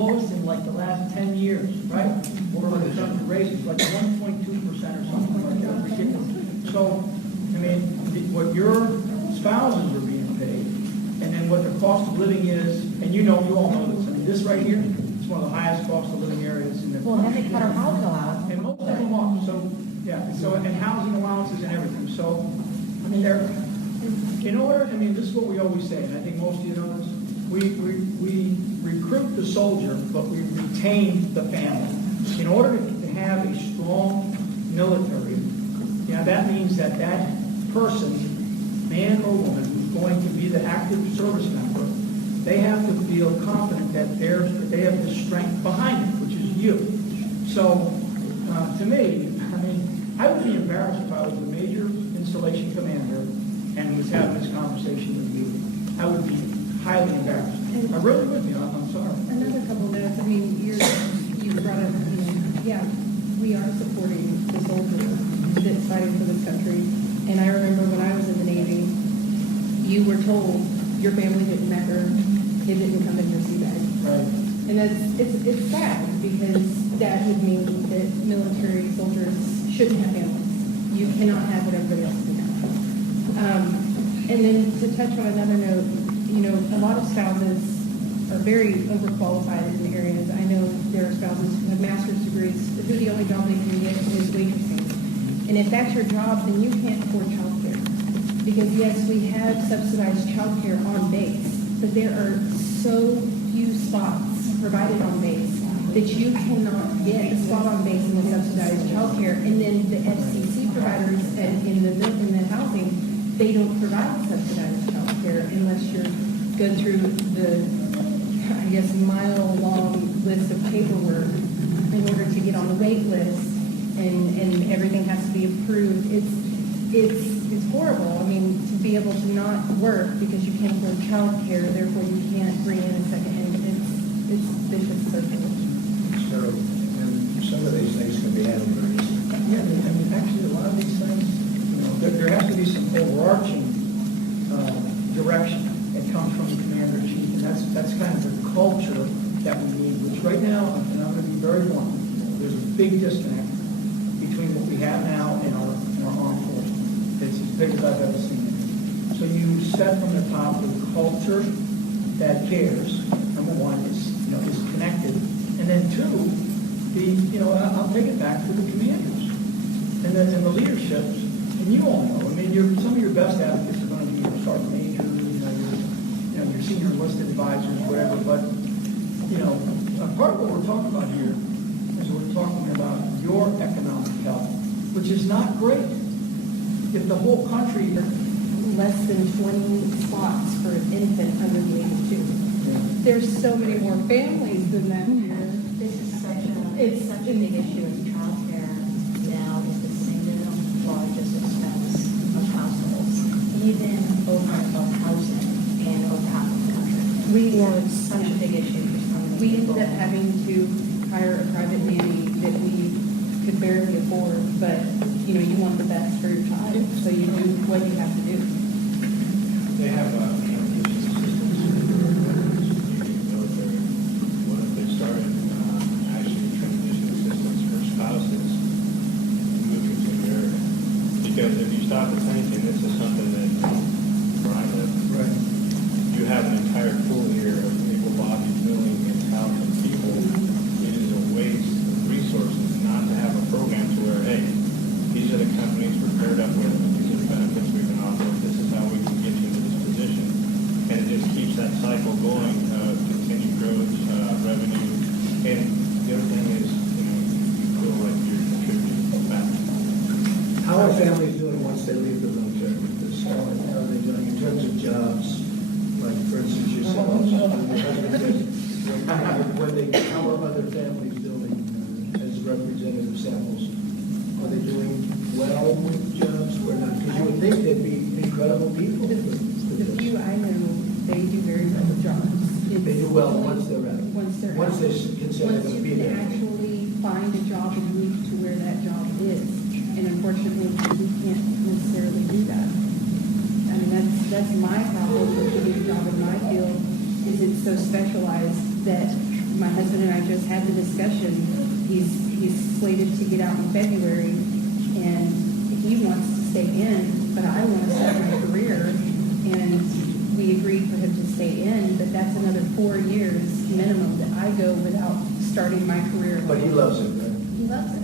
lowest in like the last 10 years, right? Or when it comes to raises, like 1.2% or something like that, ridiculous. So, I mean, what your spouses are being paid, and then what the cost of living is, and you all know this. I mean, this right here, it's one of the highest cost of living areas in the Well, then they cut our housing allowance. and most of them are. So, yeah, so, and housing allowances and everything. So, I mean, this is what we always say, and I think most of you know this. We recruit the soldier, but we retain the family. In order to have a strong military, that means that person, man or woman, who's going to be the active service member, they have to feel confident that they have the strength behind it, which is you. So, to me, I would be embarrassed if I was a major installation commander and was having this conversation with you. I would be highly embarrassed. I really would be. I'm sorry. Another couple of notes. You brought up, we are supporting the soldiers that's fighting for this country. And I remember when I was in the Navy, you were told your family didn't matter, it didn't come in your sea bag. Right. And it's sad because that would mean that military soldiers shouldn't have families. You cannot have what everybody else can have. And then to touch on another note, a lot of spouses are very overqualified in areas. I know there are spouses who have master's degrees, who the only job they can get is waitressing. And if that's your job, then you can't afford childcare. Because yes, we have subsidized childcare on base, but there are so few spots provided on base that you cannot get a spot on base in the subsidized childcare. And then the FCC providers in the housing, they don't provide subsidized childcare unless you're go through the, mile-long list of paperwork in order to get on the wait list, and everything has to be approved. It's horrible. To be able to not work because you can't afford childcare, therefore you can't bring in a second income. It's vicious circle. It's terrible. And some of these things can be handled very easily. Yeah, actually, a lot of these things, there has to be some overarching direction that comes from the commander-in-chief, and that's kind of the culture that we need, which right now, and I'm going to be very blunt, there's a big disconnect between what we have now and our armed forces. It's as big as I've ever seen it. So you set from the top a culture that cares. Number one is connected, and then two, I'll take it back to the commanders and the leaderships. And you all know, some of your best advocates are going to be your sergeant majors, your senior enlisted advisors, whatever. But part of what we're talking about here is we're talking about your economic health, which is not great. If the whole country Less than 20 spots for an infant under the age of 2. There's so many more families than that here. This is such a big issue with childcare now is the single largest expense of households, even over and above housing and over half of the country. It's such a big issue for so many We people. ended up having to hire a private nanny that we could barely afford, but you want the best for your child, so you do what you have to do. They have transition systems for military. What if they started actually transition systems for spouses moving to the area? Because if you stop and think, and this is something that where I live, right. you have an entire pool here of able-bodied, willing, and talented people. It is a waste of resources not to have a program to where, hey, these are the companies we're paired up with, these are the benefits we can offer, this is how we can get you into this position. And it just keeps that cycle going, continued growth, revenue. And the other thing is, you feel like you're contributing back. How are families doing once they leave the military with this? How are they doing in terms of jobs? Like, for instance, yourselves, how are other families doing as representative samples? Are they doing well with jobs or not? Because you would think they'd be incredible people. The few I know, they do very well with jobs. They do well once they're out. Once they're Once out. they consider Once them to you be can there. actually find a job and move to where that job is. And unfortunately, we can't necessarily do that. That's my problem with getting a job in my field, is it's so specialized that my husband and I just had the discussion. He's slated to get out in February, and he wants to stay in, but I want to start my career. And we agreed for him to stay in, but that's another 4 years minimum that I go without starting my career. But he loves it, right? He loves it.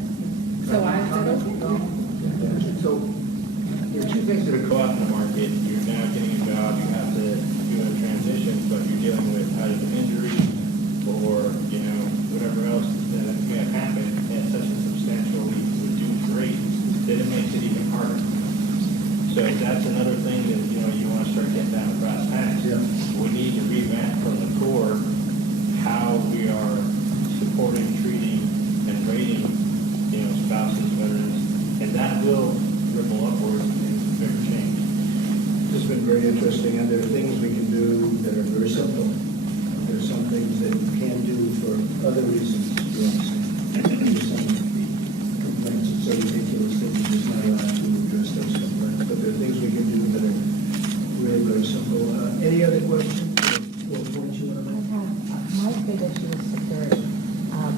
So I said, okay. So, there are two things that To are go out in the market, you're now getting a job, you have to do a transition, but you're dealing with either an injury or, whatever else that may have happened at such a substantially reduced rate, that it makes it even harder. So that's another thing that, you want to start getting down to brass tacks. Yeah. We need to revamp from the core how we are supporting, treating, and rating, spouses, veterans, and that will ripple upwards and bigger change. This has been very interesting, and there are things we can do that are very simple. There are some things that you can do for other reasons, you understand. There's some complaints are so ridiculous that you're just not allowed to address those complaints. But there are things we can do that are really very simple. Any other questions? What points you want to make? My big issue is security.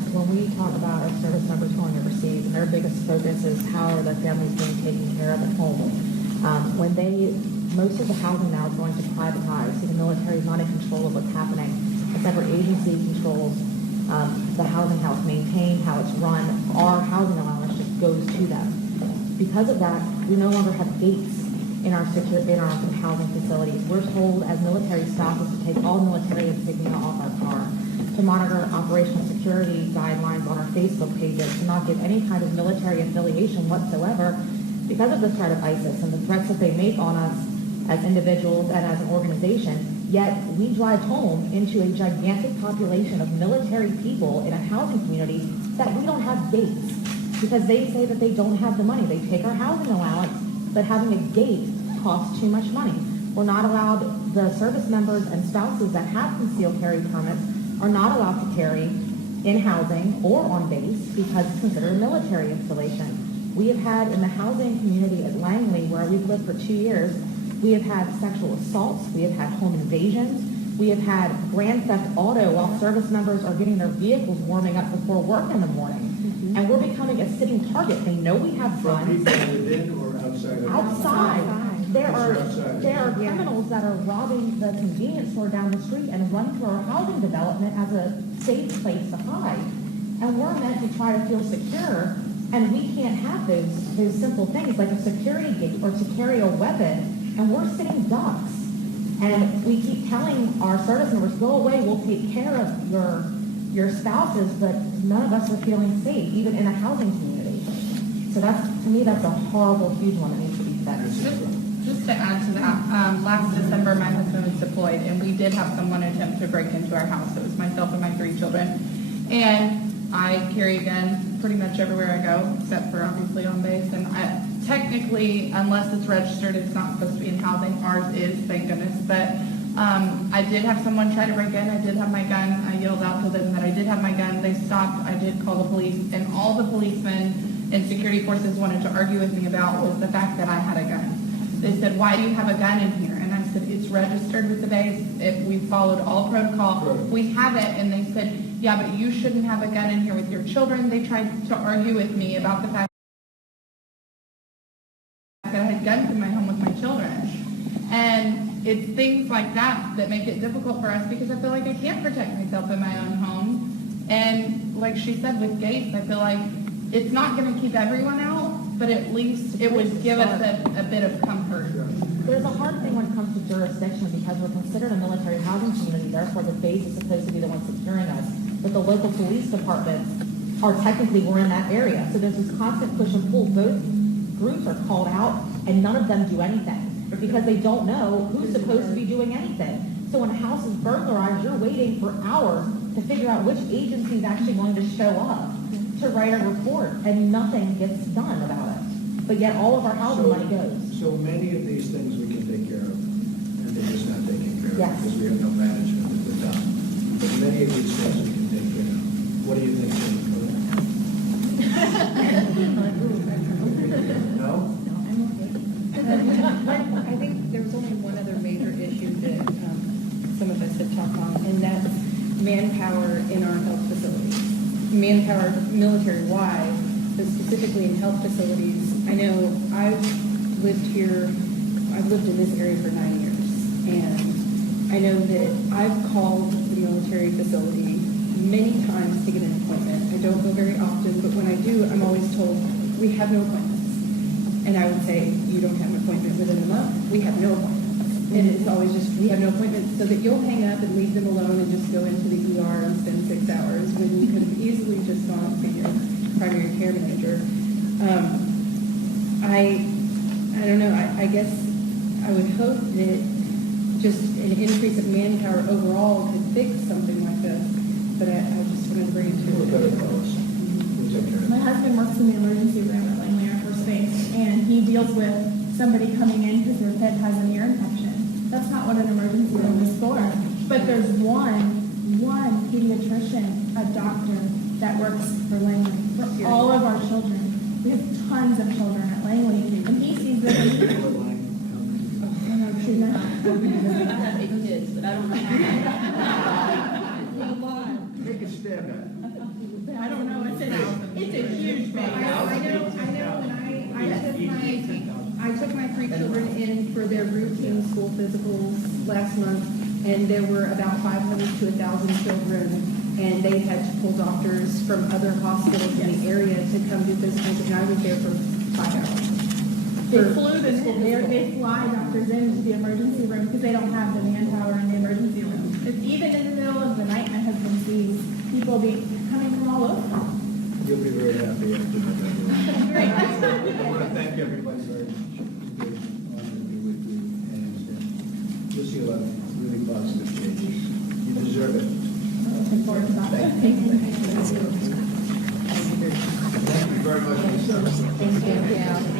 When we talk about our service members going overseas, and their biggest focus is how are the families being taken care of at home. Most of the housing now is going to privatize, so the military is not in control of what's happening. A separate agency controls the housing house, maintain how it's run. Our housing allowance just goes to them. Because of that, we no longer have gates in our housing facilities. We're told as military spouses to take all military insignia off our car, to monitor operational security guidelines on our Facebook pages, to not give any kind of military affiliation whatsoever because of the threat of ISIS and the threats that they make on us as individuals and as an organization. Yet we drive home into a gigantic population of military people in a housing community that we don't have gates because they say that they don't have the money. They take our housing allowance, but having a gate costs too much money. We're not allowed, the service members and spouses that have concealed carry permits are not allowed to carry in housing or on base because it's considered a military installation. We have had in the housing community at Langley, where we've lived for 2 years, we have had sexual assaults, we have had home invasions, we have had grand theft auto while service members are getting their vehicles warming up before work in the morning. And we're becoming a sitting target. They know we have From guns. people within or outside of? Outside. There Outside. are criminals that are robbing the convenience store down the street and run through our housing development as a safe place to hide. And we're meant to try to feel secure, and we can't have those simple things like a security gate or to carry a weapon, and we're sitting ducks. And we keep telling our service members, go away, we'll take care of your spouses, but none of us are feeling safe, even in a housing community. So to me, that's a horrible, huge one that needs to be fixed. Just to add to that, last December, my husband was deployed, and we did have someone attempt to break into our house. It was myself and my 3 children. And I carry a gun pretty much everywhere I go, except for obviously on base. And technically, unless it's registered, it's not supposed to be in housing. Ours is, thank goodness. But I did have someone try to break in. I did have my gun. I yelled out to them that I did have my gun. They stopped. I did call the police. And all the policemen and security forces wanted to argue with me about was the fact that I had a gun. They said, why do you have a gun in here? And I said, it's registered with the base. We followed all protocol. We have it. And they said, yeah, but you shouldn't have a gun in here with your children. They tried to argue with me about the fact that I had guns in my home with my children. And it's things like that that make it difficult for us because I feel like I can't protect myself in my own home. And like she said with gates, I feel like it's not going to keep everyone out, but at least it would give us a bit of comfort. There's a hard thing when it comes to jurisdiction because we're considered a military housing community, therefore the base is supposed to be the one securing us. But the local police departments are technically, we're in that area. So there's this constant push and pull. Both groups are called out and none of them do anything because they don't know who's supposed to be doing anything. So when a house is burglarized, you're waiting for hours to figure out which agency is actually going to show up to write a report, and nothing gets done about it. But yet all of our housing money goes. So many of these things we can take care of, and they're just not taken care of Yes. because we have no management at the top. But many of these things we can take care of. What do you think, Jennifer? No? I think there was only one other major issue that some of us had talked on, and that's manpower in our health facilities. Manpower military-wide, but specifically in health facilities. I know I've lived in this area for 9 years, and I know that I've called the military facility many times to get an appointment. I don't go very often, but when I do, I'm always told, we have no appointments. And I would say, you don't have an appointment within the month? We have no appointments. And it's always just, we have no appointments, so that you'll hang up and leave them alone and just go into the ER and spend 6 hours when you could have easily just gone to your primary care manager. I don't know, I guess I would hope that just an increase of manpower overall could fix something like this, but I just wanted to bring it to We'll your better attention. tell us. We'll take care of My it. husband works in the emergency room at Langley Air Force Base, and he deals with somebody coming in because their kid has an ear infection. That's not what an emergency room is for. But there's one pediatrician, a doctor, that works for Langley, for all of our children. We have tons of children at Langley, and he sees them. I have 8 kids, but I don't know. Take a stab at it. I don't know, it's a huge base. I know when I took my 3 children in for their routine school physicals last month, and there were about 500 to 1,000 children, and they had to pull doctors from other hospitals in the area to come do physicals, and I was there for 5 hours. They flew they fly doctors into the emergency room because they don't have the manpower in the emergency room. It's even in the middle of the night, my husband sees people coming from all over. You'll be very happy after November. I want to thank everybody very much. It's a great honor to be with you, and you'll see a lot of really positive changes. You deserve it. Looking forward to that. Thank you very much for your service. Thank you.